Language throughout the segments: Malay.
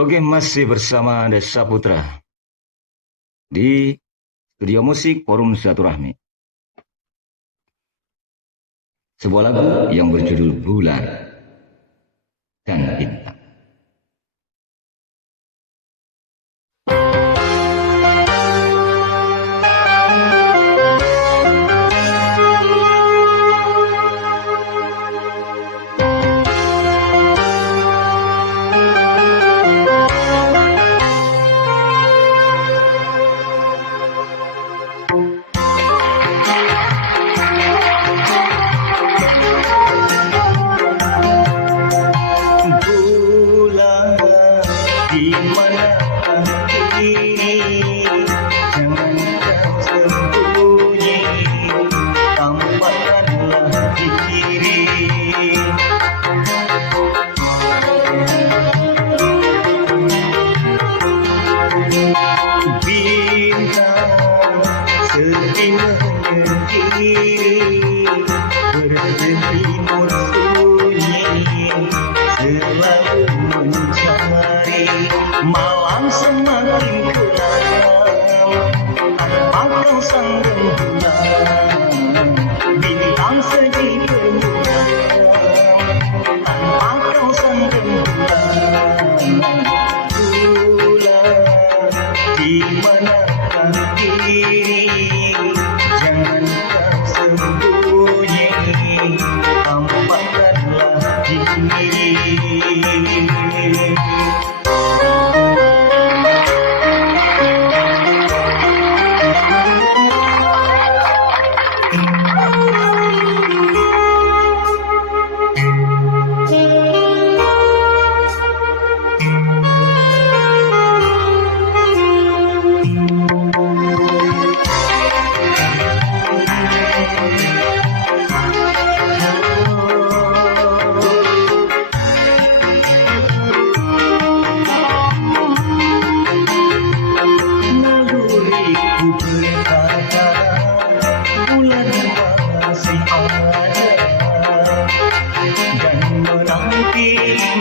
Oke, masih bersama Desa Putra di studio musik Forum Silaturahmi. Sebuah lagu yang berjudul Bulan dan Bintang. Malam semakin gelap tanpa kau sang rembulan, bintang seji berbulan tanpa kau sang rembulan. Bulan di manakah kini, jangan kau sembunyi, tampakkanlah diri.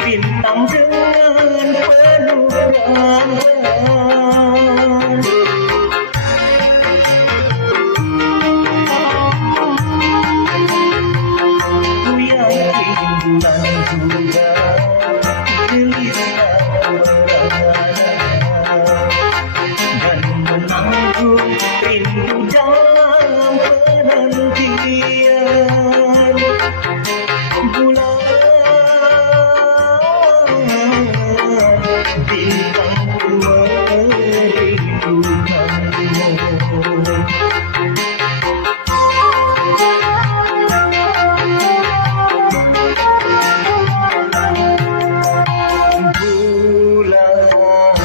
Bintang dengan penuh ramalan, ku yakin bulan juga gelisah merana dan menanggung rindu dalam penantian. Bulan bintangku merindukanmu. Bulan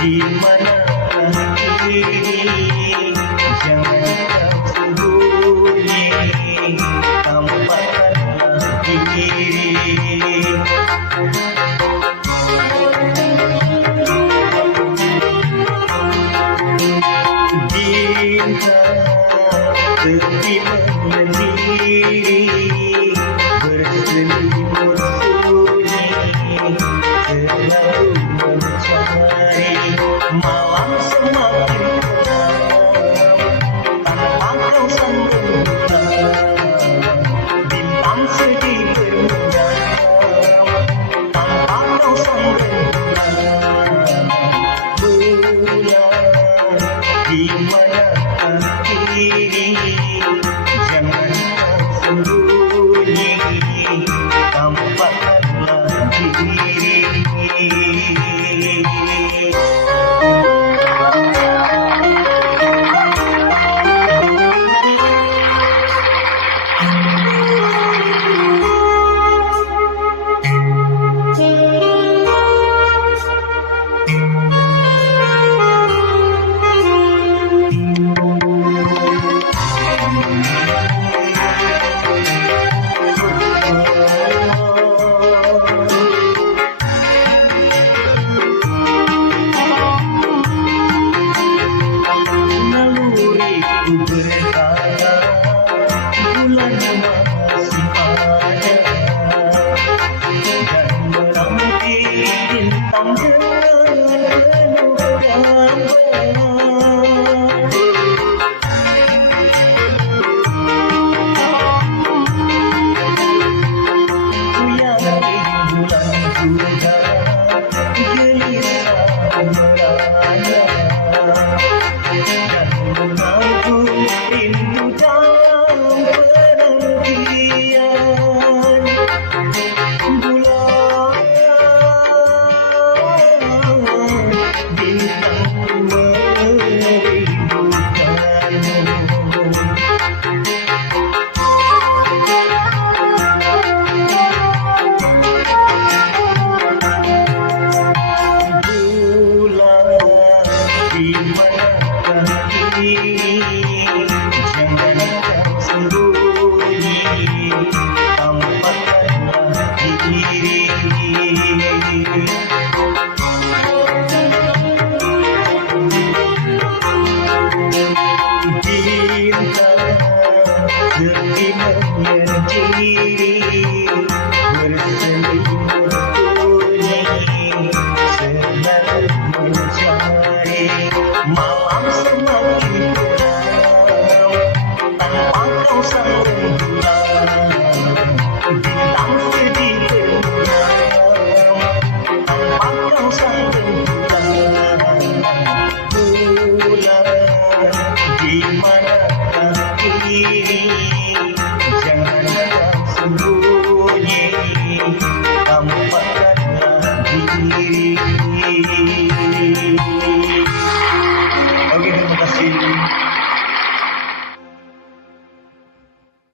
di manakah kini, jangan kau sembunyi, tampakkanlah diri. Bintang tepi menyendiri, berselimut sunyi, selalu mencari. Malam semakin gelap tanpa kau sang rembulan, bintang sedih bermuram tanpa kau sang rembulan. Bulan di manakah kini, jangan kau sembunyi, tampakkanlah diri. sembunyi